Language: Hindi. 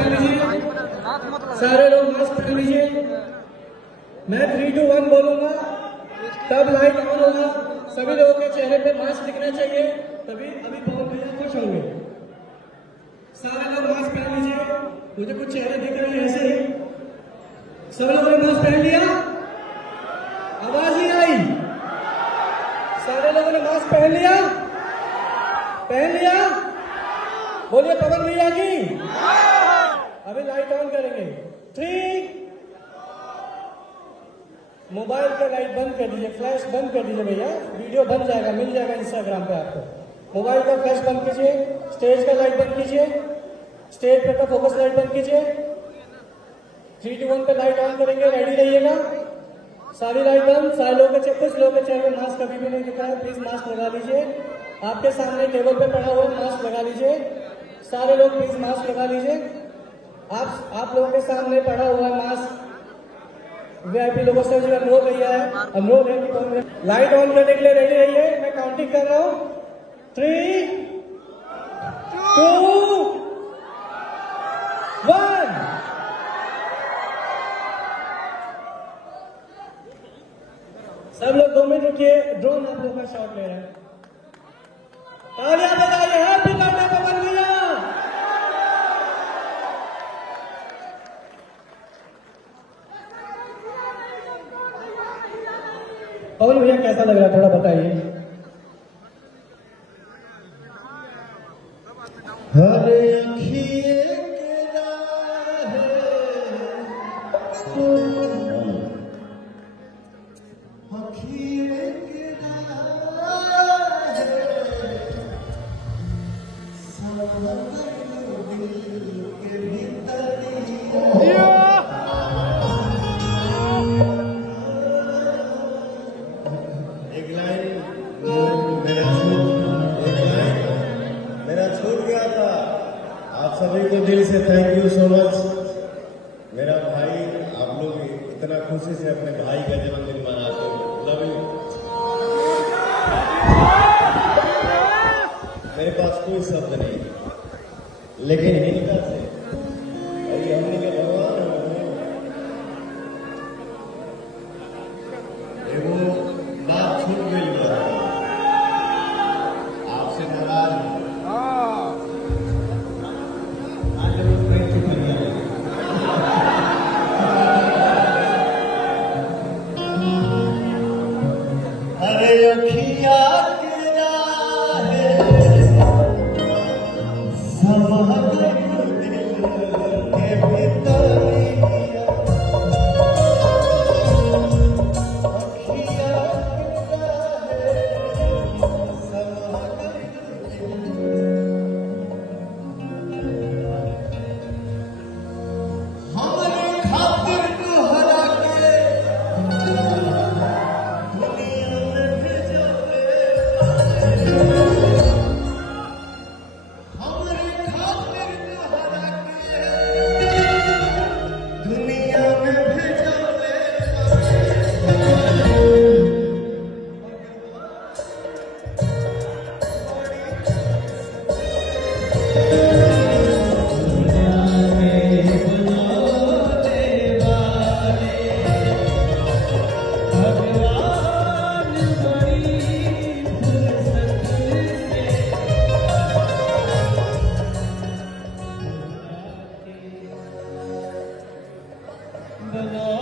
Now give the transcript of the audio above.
पहन लीजिए, सारे लोग मास्क पहन लीजिए। मैं 3, 2, 1 बोलूंगा तब लाइट ऑन होगा। सभी लोगों के चेहरे पे मास्क दिखना चाहिए, तभी अभी पवन भैया खुश होंगे। सारे लोग मास्क पहन लीजिए। मुझे कुछ चेहरे दिख रहे हैं ऐसे ही। सब लोगों ने मास्क पहन लिया? आवाज नहीं आई। सारे लोगों ने मास्क पहन लिया? पहन लिया? बोलिए पवन भैया की। अभी लाइट ऑन करेंगे। 3, मोबाइल का लाइट बंद कर दीजिए, फ्लैश बंद कर दीजिए भैया, वीडियो बन जाएगा, मिल जाएगा इंस्टाग्राम पे आपको। मोबाइल का फ्लैश बंद कीजिए, स्टेज का लाइट बंद कीजिए, स्टेज पे का फोकस लाइट बंद कीजिए। 3, 2, 1 पे लाइट ऑन करेंगे, रेडी रहिएगा। सारी लाइट बंद। सारे लोगों के कुछ लोगों के चेहरे में मास्क अभी भी नहीं दिखा है, प्लीज मास्क लगा लीजिए। आपके सामने टेबल पे पड़ा हुआ मास्क लगा लीजिए। सारे लोग प्लीज मास्क लगा लीजिए। आप लोगों के सामने पड़ा हुआ मास्क वीआईपी लोगों से जो अनुरोध किया है, अनुरोध है कि लाइट ऑन करने के लिए रेडी रहिए। मैं काउंटिंग कर रहा हूं। 3, 2, 1। सब लोग 2 मिनट रुकिए, ड्रोन आप लोगों का शॉट ले रहा है। तालियां बजाइए, हैप्पी बर्थडे पवन भैया। पवन भैया कैसा लग रहा है, थोड़ा बताइए। हर अखिए के राहे अखिए के राहे दिल के भीतर मेरा छूट गया था। आप सभी को दिल से थैंक यू सो मच। मेरा भाई, आप लोग इतना खुशी से अपने भाई का जन्मदिन मनाते हो, लव यू। मेरे पास कोई शब्द नहीं, लेकिन इनका से हमने के भगवान एगो बात छूट गई आपसे नाराज अरे अखिया के राहे समझ दिल के भीतर बना